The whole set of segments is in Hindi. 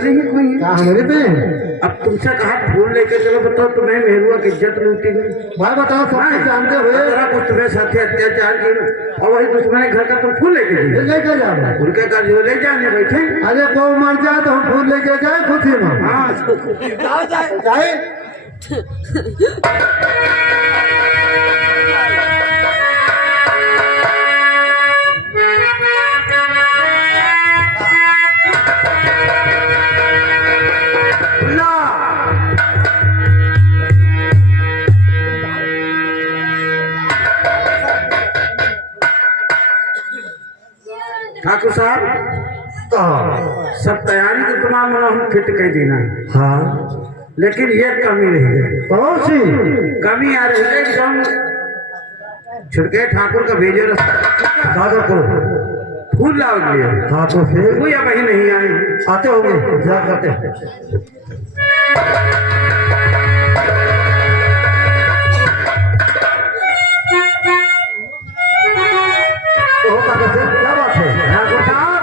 इतनी ही कोई क्या हमारे पे अब तुमसे कहा फूल लेके चलो, बताओ तुम्हें मेहरुआ की इज्जत लूटी गई। भाई बताओ, सब कुछ जानते हुए जरा कुछ तुम्हें साथी अत्याचार किया और वही दुश्मन घर का तुम फूल लेके गए। लेके जाओ, उनके घर जो ले जाने बैठे। अरे को मर जाए तो हम फूल लेके जाए खुशी में। हाँ जाए ठाकुर साहब सब तैयारी तो तमाम हम फिट कर देना। हाँ, लेकिन ये कमी रह गई। कौन सी कमी आ रही है एकदम छुटके ठाकुर का भेजो दादा को फूल लाओ लिए। हाँ तो फिर वो या वही नहीं आए, आते होंगे जा करते। क्या बात है ठाकुर साहब?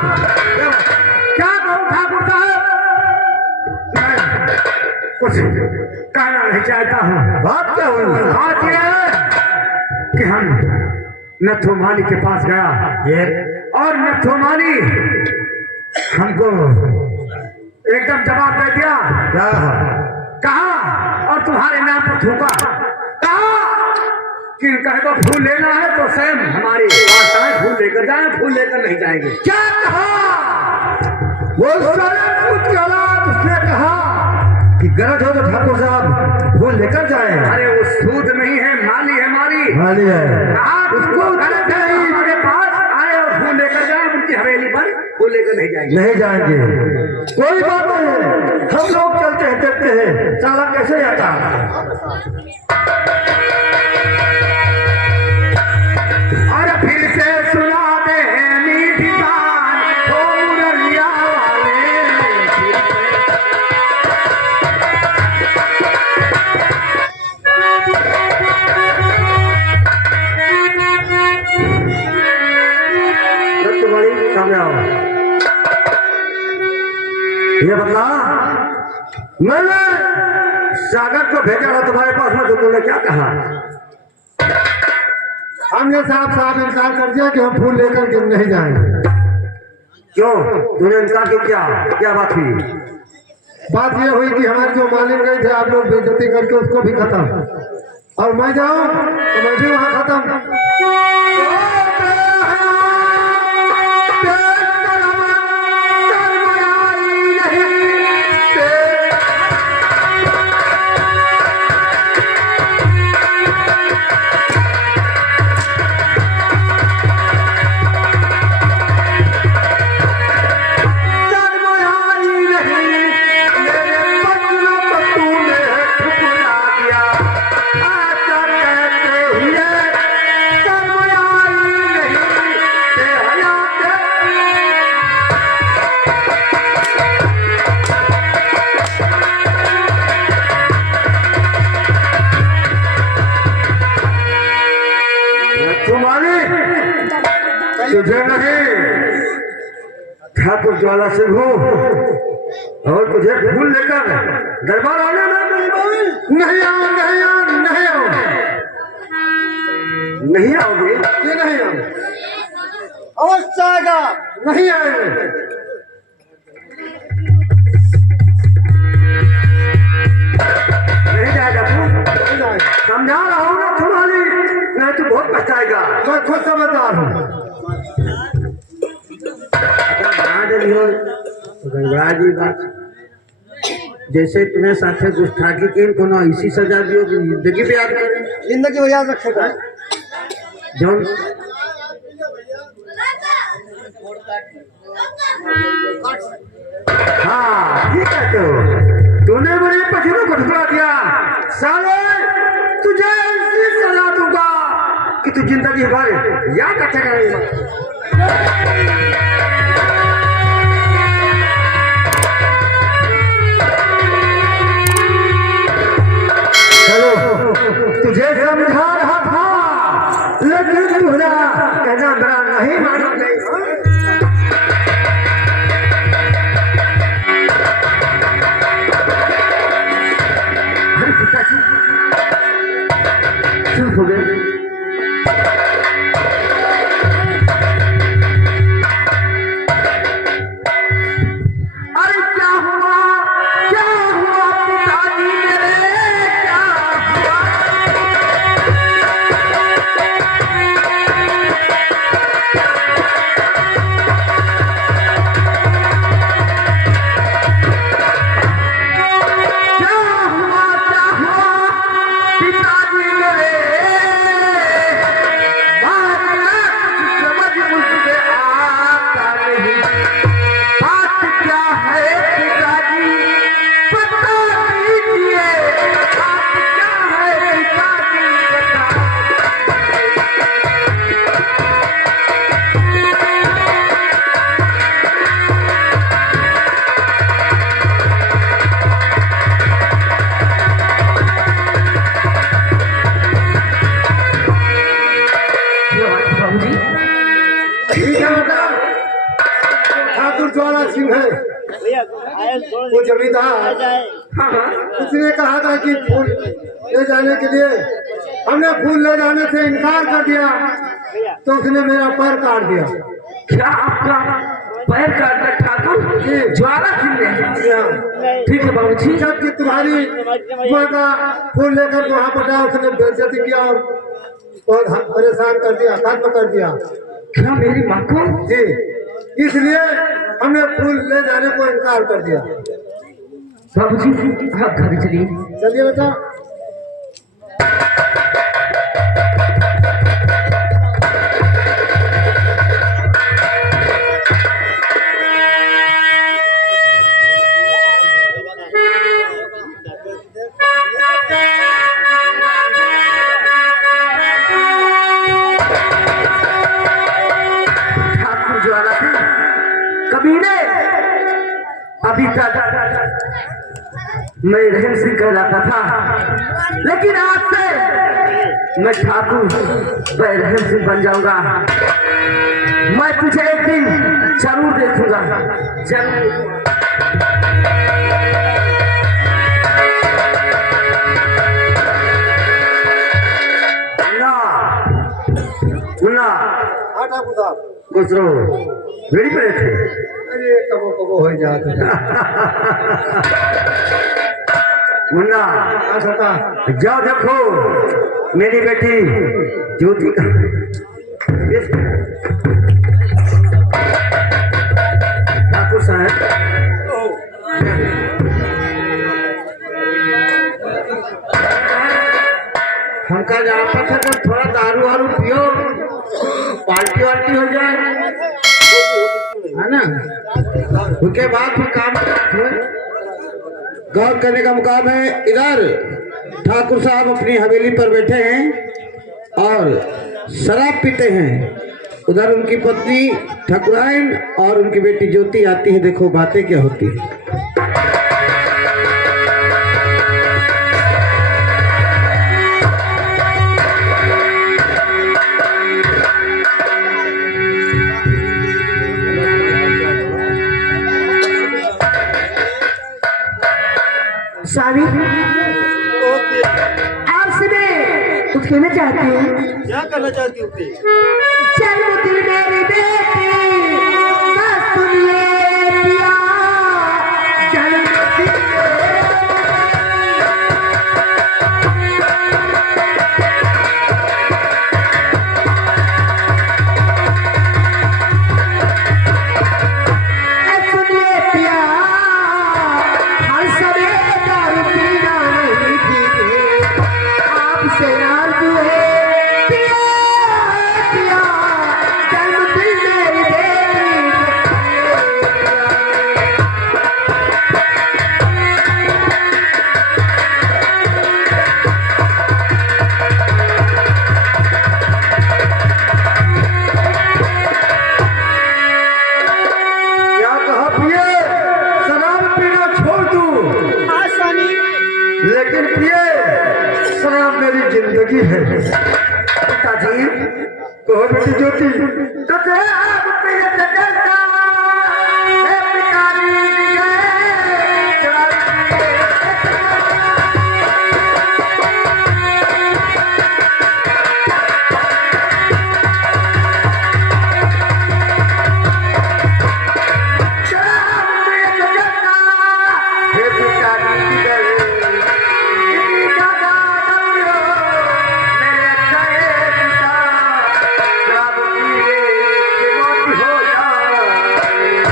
क्या कहूँ ठाकुर साहब? मैं कुछ कहना नहीं चाहता हूँ। बात क्या हुई? बात यह है कि हम नथुमाली के पास गया ये और नथुमाली हमको एकदम जवाब दे दिया। क्या कहा और तुम्हारे नाम पर थूका। कहा कि कहे को फूल लेना है तो स्वयं हमारी आशाएं फूल लेकर जाए, फूल लेकर नहीं जाएंगे। क्या कहा? वो उसने कहा कि गलत हो तो ठाकुर साहब वो लेकर जाए। अरे वो सूद नहीं है, माली है हमारी। माली है, कहा उसको गलत है, हमारे पास आए और फूल लेकर जाए, उनकी हवेली पर फूल लेकर नहीं जाएंगे। नहीं जाएंगे। कोई बात नहीं, हम लोग चलते हैं, देखते हैं साला कैसे आता। और फिर से सुना दे मीठी तान ओ मुरलिया वाले। तुम्हारी सामने आओ। ये बदला मैंने सागर को भेजा था तुम्हारे पास में, तो तुमने क्या कहा? हमने साफ साफ इनकार कर दिया कि हम फूल लेकर के नहीं जाएंगे। क्यों तूने इनकार क्यों किया? क्या बात हुई? बात यह हुई कि हमारे जो मालिक गए थे आप लोग बेइज्जती करके उसको भी खत्म, और मैं जाऊं तो मैं भी वहां खत्म। तुझे नहीं ठाकुर ज्वाला सिंह हो और तुझे फूल लेकर दरबार आने में नहीं आओ, नहीं आओ, नहीं आओ, नहीं आओगे? ये नहीं आओ, अवश्य आएगा। नहीं आएंगे। नहीं जाएगा तू? समझा रहा हूँ ना तुम्हारी, नहीं तो बहुत पछताएगा। मैं खुद समझदार हूँ। गंगराजी बात जैसे तुम्हें साथे गुस्ताखी की को ना इसी सजा दियो कि जिंदगी पे याद करें। जिंदगी में याद रखेगा। जौन हाँ ठीक है, तो तूने मेरे पछुआ को ठुकरा दिया। साले तुझे ऐसी सजा दूंगा कि तू जिंदगी भर याद रखेगा। तुझे समझा रहा था लेकिन तुझा कहना बड़ा नहीं माना। वो जमींदार हाँ हाँ उसने कहा था कि फूल ले जाने के लिए, हमने फूल ले जाने से इनकार कर दिया तो उसने मेरा पैर काट दिया। क्या आपका पैर काटा ठाकुर जी। ज्वाला खिलने? ठीक है बाबूजी। जबकि तुम्हारी माँ का फूल लेकर वहाँ पर गया, उसने बेइज्जती किया और बहुत परेशान कर दिया, खत्म कर दिया। क्या मेरी माँ को? जी, इसलिए हमने फूल ले जाने को इनकार कर दिया। बाबूजी आप घर चलिए। चलिए बेटा। ठाकुर ज्वाला सिंह कबीरे अभी तक मैं रहम सिंह कहलाता था, लेकिन आज से मैं ठाकुर रहम सिंह बन जाऊंगा। मैं तुझे एक दिन जरूर देखूंगा, जरूर। मुन्ना, मुन्ना, हाँ ठाकुर साहब, कुछ रो रेडी पे थे। अरे कबो कबो हो जाते हैं। मुन्ना हाँ छोटा, जाओ देखो मेरी बेटी ज्योति का ठाकुर साहब। हमका जहाँ पर था कि थोड़ा दारू वारू पियो, पार्टी वार्टी हो जाए, है ना? उसके बाद फिर काम गौर करने का मुकाम है। इधर ठाकुर साहब अपनी हवेली पर बैठे हैं और शराब पीते हैं। उधर उनकी पत्नी ठाकुराइन और उनकी बेटी ज्योति आती है। देखो बातें क्या होती है। शादी आपसे मैं कुछ कहना चाहती हूँ। क्या करना चाहती हूँ? चलो दिल मेरी बेटी बस सुनिए पिया, चलो दिल सुनिए पिया, हर समय दारू पीना नहीं पीते, आपसे नार दुए पिया पिया, चलो दिल मेरी बेटी क्या कहा प्रिय? शराब पीना छोड़ दूं, लेकिन प्रिय शराब मेरी जिंदगी है। पिताजी कहो बेटी ज्योति, तो तेरा आप पे ये तकल्ला, हे पिताजी गए चढ़ाई दिए। शराब पे ये तकल्ला, हे पिताजी गए, इतनी ज्यादा दौड़ो, मेरे अच्छे पिता, शराब पिए कि मौत हो जाए। शराब पिए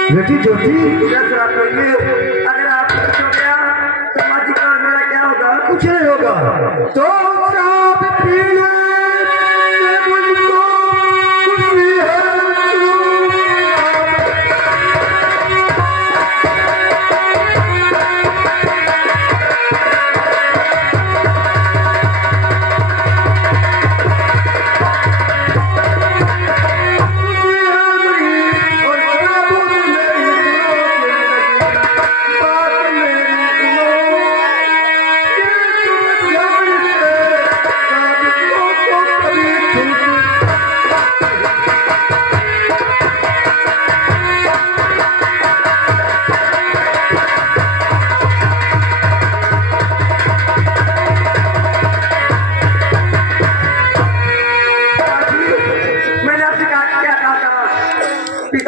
कि बेटी ज्योति, अगर आप कुछ हो गया तो माजी का और मेरा क्या होगा? कुछ नहीं होगा। तो शराब पीने से मुझको खुशी है,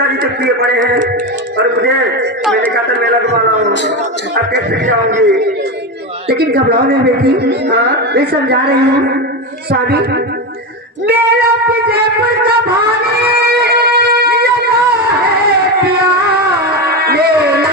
पिताजी तो पिए पड़े हैं और मैंने कहा था मैं लगवा रहा हूँ, अब कैसे जाऊंगी। लेकिन घबराओ नहीं बेटी, हाँ? मैं समझा रही हूँ। स्वामी, मेरा विजयपुर का भाने लगा है प्यार, मेरा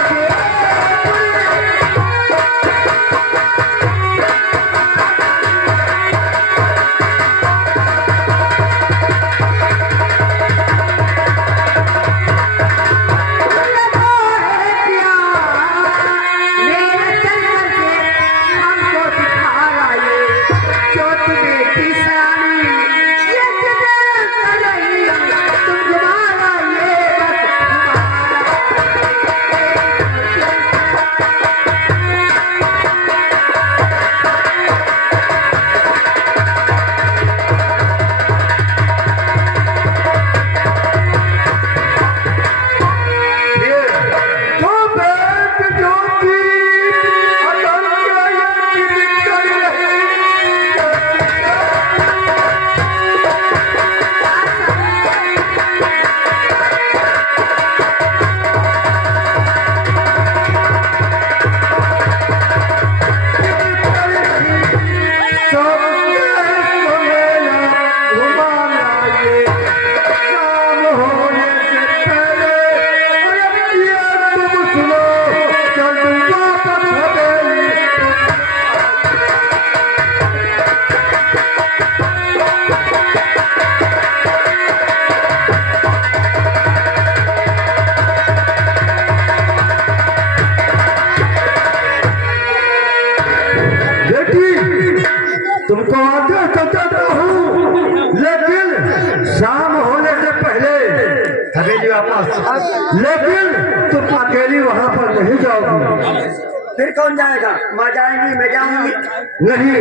तुमको आदेश तो देता हूँ, लेकिन शाम होने से पहले हवेली वापस, लेकिन तुम अकेली वहाँ पर नहीं जाओगी। फिर कौन जाएगा? माँ जाएंगी, मैं जाऊंगी? नहीं,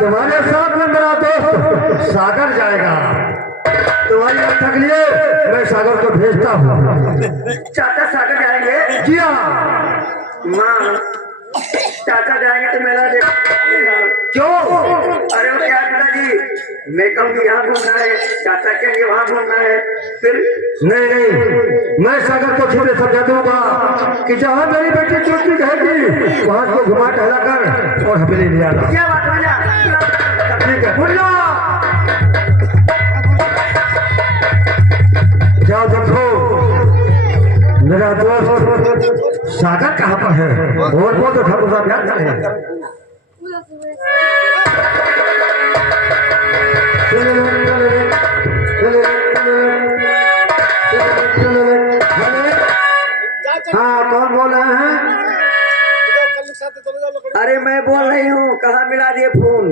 तुम्हारे साथ में मेरा दोस्त सागर जाएगा। तुम्हारी रक्षा के लिए मैं सागर को भेजता हूँ। चाचा सागर जाएंगे? जी हाँ। माँ, चाचा जाएंगे तो मेरा देख क्यों? अरे वो क्या पिताजी, मैं कहूँगी यहाँ घूमना है, चाचा कहेंगे वहाँ घूमना है, फिर नहीं, मैं सागर को सीधे समझा दूंगा कि जहाँ मेरी बेटी चुटकी कहेगी वहाँ को घुमा टहला कर और हवेली ले आना। क्या बात है? ठीक है, भूल जाओ। जाओ देखो मेरा दोस्त सागर कहाँ पर है, और वो तो ठाकुर साहब याद करें। हाँ, कौन बोल रहे हैं? अरे मैं बोल रही हूँ, कहाँ मिला दिए फोन?